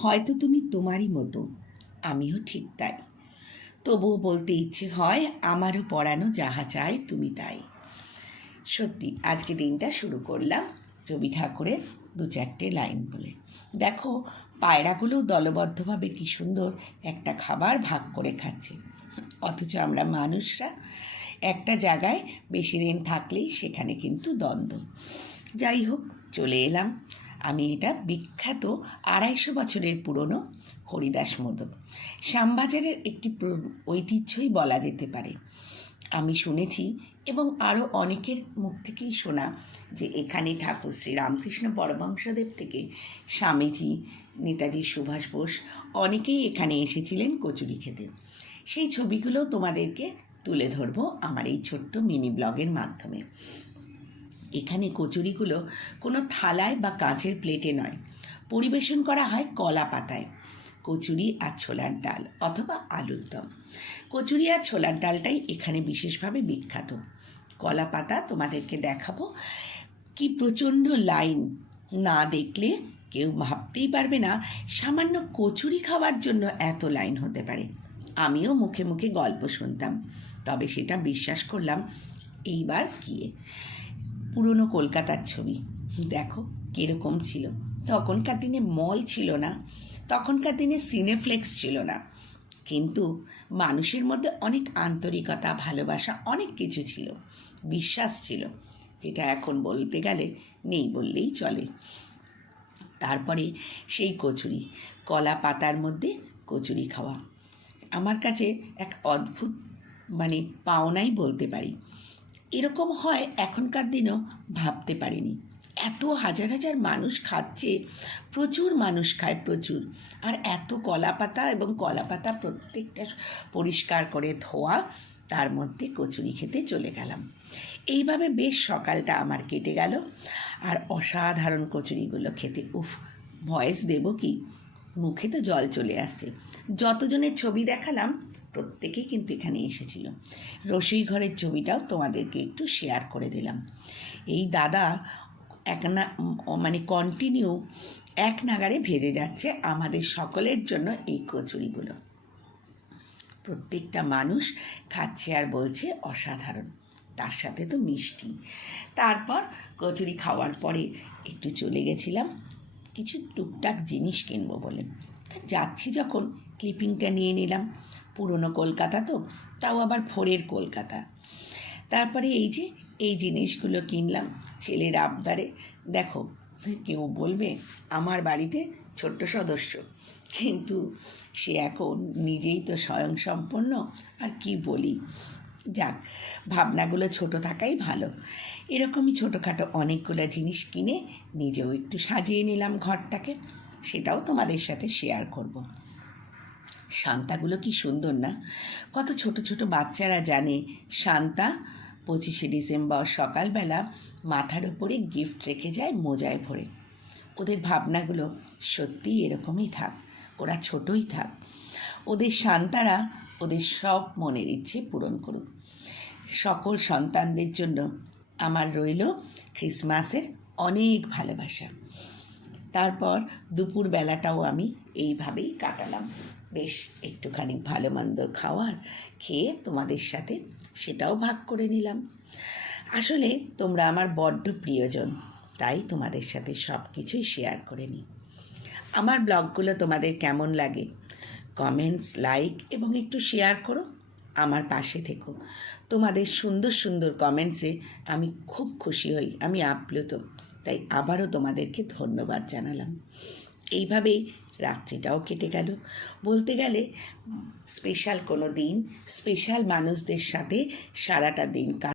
হয়তো তুমি তোমারই মতো, আমিও ঠিক তাই। তবুও বলতে ইচ্ছে হয়, আমারও পড়ানো যাহা চায় তুমি তাই। সত্যি আজকে দিনটা শুরু করলাম রবি ঠাকুরের 2-4টে লাইন বলে। দেখো, পায়রাগুলোও দলবদ্ধভাবে কি সুন্দর একটা খাবার ভাগ করে খাচ্ছে। অথচ আমরা মানুষরা একটা জায়গায় বেশি দিন থাকলেই সেখানে কিন্তু দ্বন্দ্ব। যাই হোক, চলে এলাম। আমি এটা বিখ্যাত 250 বছরের পুরনো হরিদাস মোদক, শ্যামবাজারের একটি ঐতিহ্যই বলা যেতে পারে। আমি শুনেছি এবং আরও অনেকের মুখ থেকেই শোনা যে এখানে ঠাকুর শ্রী রামকৃষ্ণ পরমহংসদেব থেকে স্বামীজি, নেতাজি সুভাষ বোস অনেকেই এখানে এসেছিলেন কচুরি খেতে। সেই ছবিগুলো তোমাদেরকে তুলে ধরবো আমার এই ছোট্ট মিনি ব্লগের মাধ্যমে। এখানে কচুরিগুলো কোনো থালায় বা কাঁচের প্লেটে নয়, পরিবেশন করা হয় কলা পাতায়। কচুরি আর ছোলার ডাল অথবা আলুর দম। কচুরি আর ছোলার ডালটাই এখানে বিশেষভাবে বিখ্যাত। কলা পাতা তোমাদেরকে দেখাবো, কি প্রচণ্ড লাইন। না দেখলে কেউ ভাবতেই পারবে না সামান্য কচুরি খাওয়ার জন্য এত লাইন হতে পারে। আমিও মুখে মুখে গল্প শুনতাম, তবে সেটা বিশ্বাস করলাম এইবার গিয়ে। পুরনো কলকাতার ছবি দেখো কীরকম ছিল। তখনকার দিনে মল ছিল না, তখনকার দিনে সিনেফ্লেক্স ছিল না, কিন্তু মানুষের মধ্যে অনেক আন্তরিকতা, ভালোবাসা, অনেক কিছু ছিল, বিশ্বাস ছিল, যেটা এখন বলতে গেলে নেই বললেই চলে। তারপরে সেই কচুরি, কলা পাতার মধ্যে কচুরি খাওয়া আমার কাছে এক অদ্ভুত পাওনাই বলতে পারি। এরকম হয় এখনকার দিনেও ভাবতে পারিনি। এত হাজার হাজার মানুষ খাচ্ছে, প্রচুর মানুষ খায়, প্রচুর। আর এত কলাপাতা, এবং কলাপাতা প্রত্যেকটা পরিষ্কার করে ধোয়া, তার মধ্যে কচুরি খেতে চলে গেলাম। এইভাবে বেশ সকালটা আমার কেটে গেল। আর অসাধারণ কচুরিগুলো খেতে, উফ, ভয়েস দেব কি, মুখে তো জল চলে আসছে। যতজনের ছবি দেখালাম প্রত্যেকেই কিন্তু এখানে এসেছিল। রসুই ঘরের ছবিটাও তোমাদেরকে একটু শেয়ার করে দিলাম। এই দাদা কন্টিনিউ এক নাগারে ভেজে যাচ্ছে আমাদের সকলের জন্য এই কচুরিগুলো। প্রত্যেকটা মানুষ খাচ্ছে আর বলছে অসাধারণ, তার সাথে তো মিষ্টি। তারপর কচুরি খাওয়ার পরে একটু চলে গেছিলাম কিছু টুকটাক জিনিস কিনবো বলে। যাচ্ছি যখন ক্লিপিংটা নিয়ে নিলাম। পুরনো কলকাতা তো, তাও আবার ভোরের কলকাতা। তারপরে এই জিনিসগুলো কিনলাম ছেলের আবদারে। দেখো, কেউ বলবে আমার বাড়িতে ছোট্ট সদস্য, কিন্তু সে এখন নিজেই তো স্বয়ংসম্পন্ন। আর কি বলি, যাক, ভাবনাগুলো ছোট থাকাই ভালো। এরকমই ছোটোখাটো অনেকগুলো জিনিস কিনে নিজেও একটু সাজিয়ে নিলাম ঘরটাকে, সেটাও তোমাদের সাথে শেয়ার করব। শান্তাগুলো কি সুন্দর না? কত ছোট ছোট বাচ্চারা জানে শান্তা 25শে ডিসেম্বর সকালবেলা মাথার উপরে গিফট রেখে যায় মোজায় ভরে। ওদের ভাবনাগুলো সত্যিই এরকমই থাক, ওরা ছোটই থাক। ওদের শান্তারা ওদের সব মনের ইচ্ছে পূরণ করুক। সকল সন্তানদের জন্য আমার রইল ক্রিসমাসের অনেক ভালোবাসা। তারপর দুপুর বেলাটাও আমি এইভাবেই কাটালাম, বেশ একটুখানি ভালো মন্দ খেয়ে তোমাদের সাথে সেটাও ভাগ করে নিলাম। আসলে তোমরা আমার বড্ড প্রিয়জন, তাই তোমাদের সাথে সব কিছুই শেয়ার করে নিই। আমার ব্লগগুলো তোমাদের কেমন লাগে কমেন্টস, লাইক এবং একটু শেয়ার করো। আমার পাশে থেকো। তোমাদের সুন্দর সুন্দর কমেন্টসে আমি খুব খুশি হই, আমি আপ্লুত। তাই আবারও তোমাদেরকে ধন্যবাদ জানালাম। এইভাবেই রাত্রিটাও কেটে গেল। বলতে গেলে স্পেশাল কোনো দিন, স্পেশাল মানুষদের সাথে সারাটা দিন